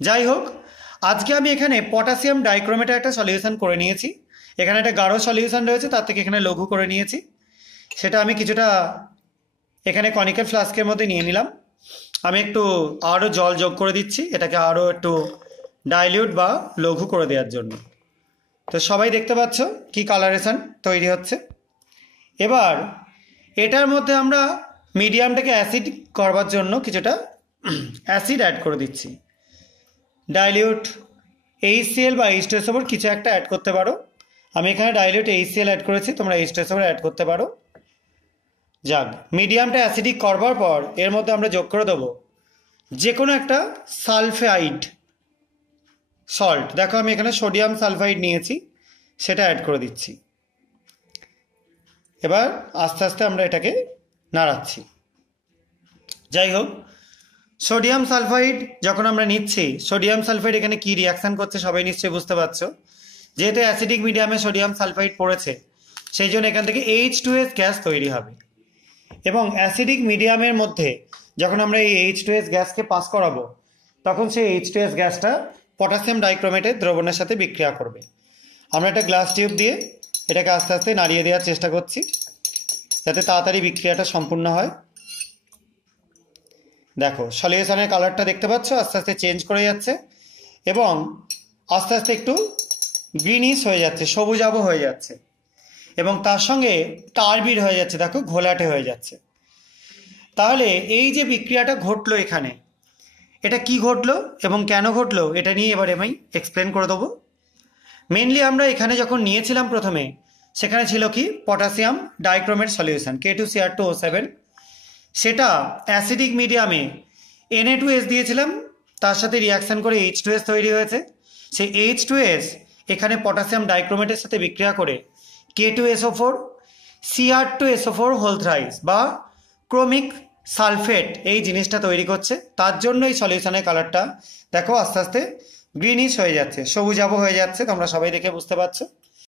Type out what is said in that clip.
যাই হোক, আজকে আমি এখানে পটাশিয়াম ডাইক্রোমেটের একটা সলিউশন করে নিয়েছি। এখানে একটা গাঢ় সলিউশন রয়েছে, তার থেকে এখানে লঘু করে নিয়েছি। সেটা আমি কিছুটা এখানে কনিক্যাল ফ্লাস্কের মধ্যে নিয়ে নিলাম। আমি একটু আরও জল যোগ করে দিচ্ছি, এটাকে আরও একটু ডাইলিউট বা লঘু করে দেওয়ার জন্য। তো সবাই দেখতে পাচ্ছ কি কালারেশন তৈরি হচ্ছে। এবার এটার মধ্যে আমরা মিডিয়ামটাকে অ্যাসিড করবার জন্য কিছুটা অ্যাসিড অ্যাড করে দিচ্ছি। ডাইলিউট HCl বা H2SO4 কিছু একটা অ্যাড করতে পারো। আমি এখানে ডাইলিউট HCl অ্যাড করেছি, তোমরা H2SO4 অ্যাড করতে পারো। যাক, মিডিয়ামটা অ্যাসিডিক করবার পর এর মধ্যে আমরা যোগ করে দেবো যে কোনো একটা সালফাইড সল্ট। দেখো আমি এখানে সোডিয়াম সালফাইড নিয়েছি, সেটা অ্যাড করে দিচ্ছি। এবার আস্তে আস্তে আমরা এটাকে নাড়াচ্ছি। যাই হোক, সোডিয়াম সালফাইড যখন আমরা নিচ্ছি, সোডিয়াম সালফাইড এখানে কি রিয়াকশান করছে সবাই নিশ্চয়ই বুঝতে পারছো। যেহেতু অ্যাসিডিক মিডিয়ামে সোডিয়াম সালফাইড পড়েছে, সেই জন্য এখান থেকে H2S গ্যাস তৈরি হবে। এবং অ্যাসিডিক মিডিয়ামের মধ্যে যখন আমরা এই H2S গ্যাসকে পাস করাবো, তখন সেই H2S গ্যাসটা পটাশিয়াম ডাইক্রোমেটের দ্রবণের সাথে বিক্রিয়া করবে। আমরা একটা গ্লাস টিউব দিয়ে এটাকে আস্তে আস্তে নাড়িয়ে দেওয়ার চেষ্টা করছি, যাতে তাড়াতাড়ি বিক্রিয়াটা সম্পূর্ণ হয়। দেখো সলিউশনের কালারটা দেখতে পাচ্ছ, আস্তে আস্তে চেঞ্জ করে যাচ্ছে এবং আস্তে আস্তে একটু গ্রিনিশ হয়ে যাচ্ছে, সবুজাভ হয়ে যাচ্ছে এবং তার সঙ্গে টার্বিড হয়ে যাচ্ছে, দেখো ঘোলাটে হয়ে যাচ্ছে। তাহলে এই যে বিক্রিয়াটা ঘটলো এখানে, এটা কি ঘটলো এবং কেন ঘটলো এটা নিয়ে এবার আমি এক্সপ্লেন করে দেবো। মেনলি আমরা এখানে যখন নিয়েছিলাম প্রথমে, সেখানে ছিল কি পটাশিয়াম ডাইক্রোমেট সলিউশন K2Cr2O7। সেটা অ্যাসিডিক মিডিয়ামে Na2S দিয়েছিলাম, তার সাথে রিয়াকশান করে H2S তৈরি হয়েছে। সেই H2S এখানে পটাশিয়াম ডাইক্রোমেটের সাথে বিক্রিয়া করে K2SO4 Cr2SO4 হোল থ্রাইস বা ক্রোমিক সালফেট এই জিনিসটা তৈরি করছে। তার জন্য এই সলিউশনের কালারটা দেখো আস্তে আস্তে গ্রিনিশ হয়ে যাচ্ছে, সবুজাভ হয়ে যাচ্ছে, তোমরা সবাই দেখে বুঝতে পারছো।